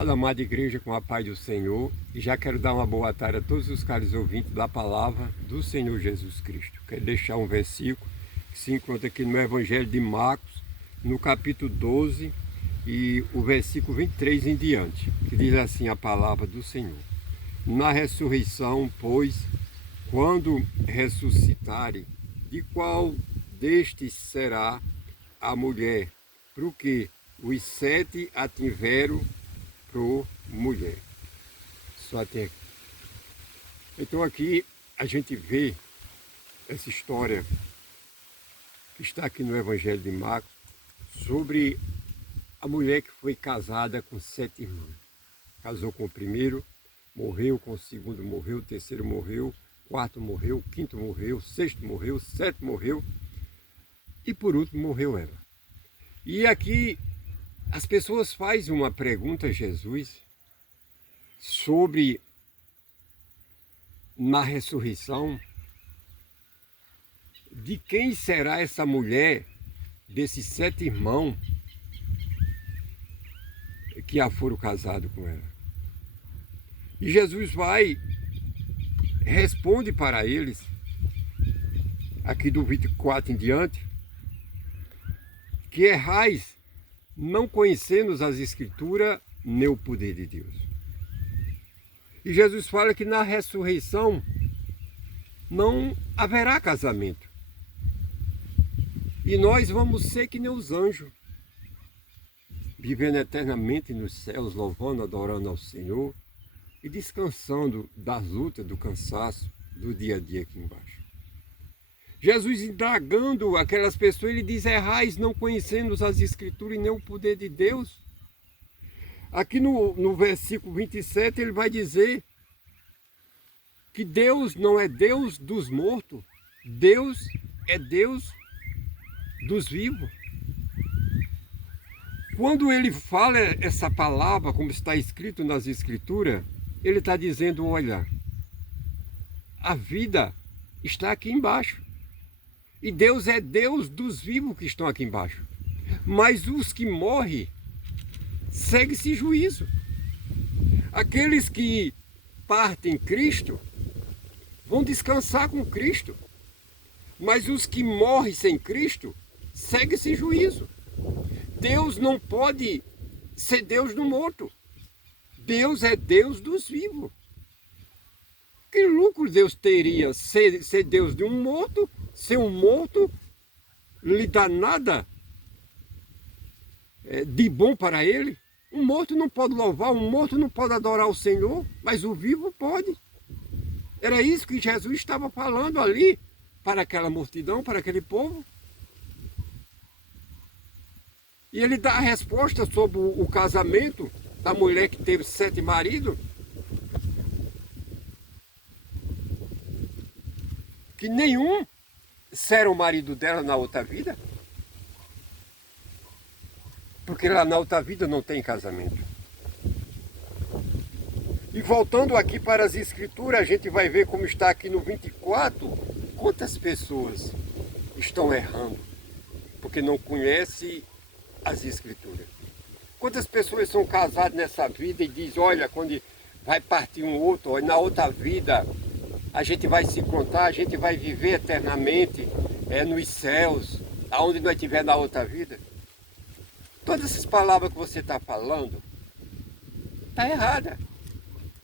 Fala, amada igreja, com a paz do Senhor, e já quero dar uma boa tarde a todos os caros ouvintes da palavra do Senhor Jesus Cristo. Quero deixar um versículo que se encontra aqui no Evangelho de Marcos, no capítulo 12, e o versículo 23 em diante, que diz assim a palavra do Senhor. Na ressurreição, pois, quando ressuscitarem, de qual destes será a mulher, porque os 7 a tiveram por mulher. Só tem. Então aqui a gente vê essa história que está aqui no Evangelho de Marcos sobre a mulher que foi casada com 7 irmãos. Casou com o primeiro, morreu, com o segundo morreu, o terceiro morreu, o quarto morreu, o quinto morreu, o sexto morreu, o sétimo morreu e por último morreu ela. E aqui as pessoas fazem uma pergunta a Jesus sobre, na ressurreição, de quem será essa mulher, desses 7 irmãos que já foram casados com ela. E Jesus responde para eles, aqui do 24 em diante, que errais não conhecendo as Escrituras nem o poder de Deus. E Jesus fala que na ressurreição não haverá casamento. E nós vamos ser que nem os anjos, vivendo eternamente nos céus, louvando, adorando ao Senhor e descansando das lutas, do cansaço, do dia a dia aqui embaixo. Jesus indagando aquelas pessoas, ele diz, errais não conhecendo as Escrituras e nem o poder de Deus. Aqui no versículo 27 ele vai dizer que Deus não é Deus dos mortos, Deus é Deus dos vivos. Quando ele fala essa palavra, como está escrito nas Escrituras, ele está dizendo, olha, a vida está aqui embaixo. E Deus é Deus dos vivos que estão aqui embaixo. Mas os que morrem, segue-se juízo. Aqueles que partem Cristo, vão descansar com Cristo. Mas os que morrem sem Cristo, segue-se juízo. Deus não pode ser Deus do morto. Deus é Deus dos vivos. Que lucro Deus teria ser Deus de um morto? Ser um morto lhe dá nada de bom para ele. Um morto não pode louvar, um morto não pode adorar o Senhor, mas o vivo pode. Era isso que Jesus estava falando ali para aquela multidão, para aquele povo. E ele dá a resposta sobre o casamento da mulher que teve 7 maridos. Que nenhum será o marido dela na outra vida, porque lá na outra vida não tem casamento. E voltando aqui para as Escrituras, a gente vai ver como está aqui no 24, quantas pessoas estão errando, porque não conhecem as Escrituras. Quantas pessoas são casadas nessa vida e dizem, olha, quando vai partir um outro, olha, na outra vida a gente vai se encontrar, a gente vai viver eternamente nos céus, aonde nós estiver na outra vida. Todas essas palavras que você está falando, está errada.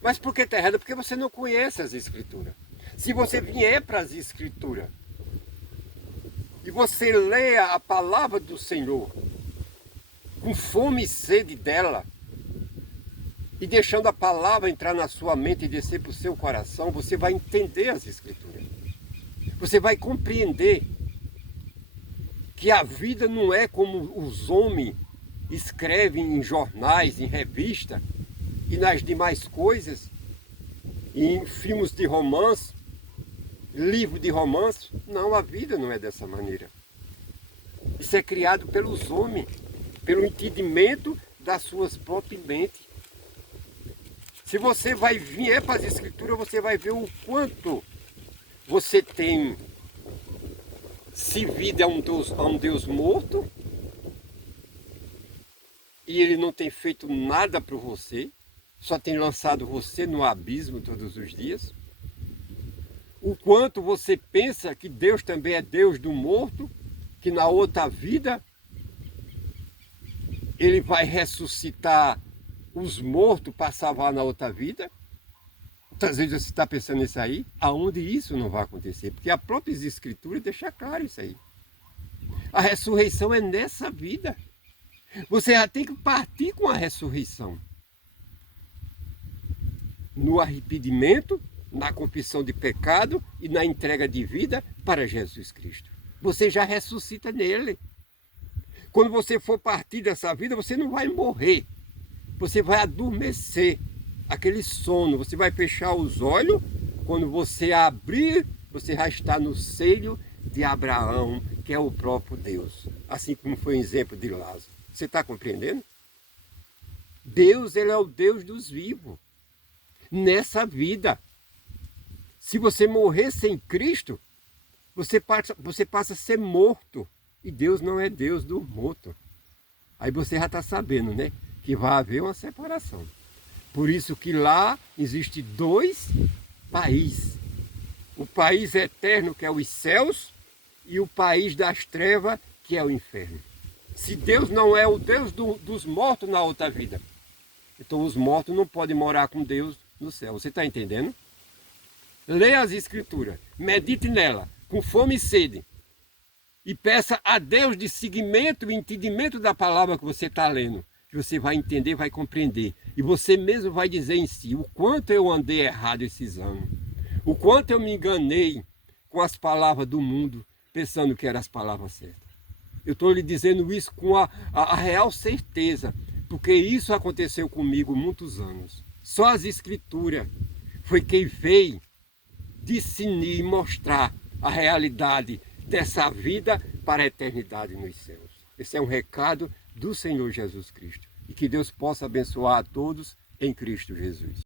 Mas por que está errada? Porque você não conhece as Escrituras. Se você vier para as Escrituras e você lê a palavra do Senhor com fome e sede dela, e deixando a palavra entrar na sua mente e descer para o seu coração, você vai entender as Escrituras. Você vai compreender que a vida não é como os homens escrevem em jornais, em revistas e nas demais coisas, em filmes de romance, livro de romance. Não, a vida não é dessa maneira. Isso é criado pelos homens, pelo entendimento das suas próprias mentes. Se você vier para as Escrituras, você vai ver o quanto você tem servido a um Deus morto e ele não tem feito nada por você, só tem lançado você no abismo todos os dias. O quanto você pensa que Deus também é Deus do morto, que na outra vida ele vai ressuscitar os mortos para salvar na outra vida. Muitas vezes você está pensando nisso aí, aonde isso não vai acontecer, porque a própria Escritura deixa claro isso aí. A ressurreição é nessa vida. Você já tem que partir com a ressurreição. No arrependimento, na confissão de pecado e na entrega de vida para Jesus Cristo. Você já ressuscita nele. Quando você for partir dessa vida, você não vai morrer. Você vai adormecer. Aquele sono, você vai fechar os olhos. Quando você abrir, você já está no seio de Abraão, que é o próprio Deus. Assim como foi o exemplo de Lázaro. Você está compreendendo? Deus, ele é o Deus dos vivos. Nessa vida. Se você morrer sem Cristo, você passa a ser morto. E Deus não é Deus do morto. Aí você já está sabendo, né? Que vai haver uma separação. Por isso que lá existe dois países. O país eterno, que é os céus, e o país das trevas, que é o inferno. Se Deus não é o Deus dos mortos na outra vida, então os mortos não podem morar com Deus no céu. Você está entendendo? Leia as Escrituras, medite nela, com fome e sede, e peça a Deus de seguimento e entendimento da palavra que você está lendo, que você vai entender, vai compreender, e você mesmo vai dizer em si o quanto eu andei errado esses anos, o quanto eu me enganei com as palavras do mundo, pensando que eram as palavras certas. Eu estou lhe dizendo isso com a real certeza, porque isso aconteceu comigo muitos anos. Só as Escrituras foi quem veio discernir e mostrar a realidade dessa vida para a eternidade nos céus. Esse é um recado do Senhor Jesus Cristo. E que Deus possa abençoar a todos em Cristo Jesus.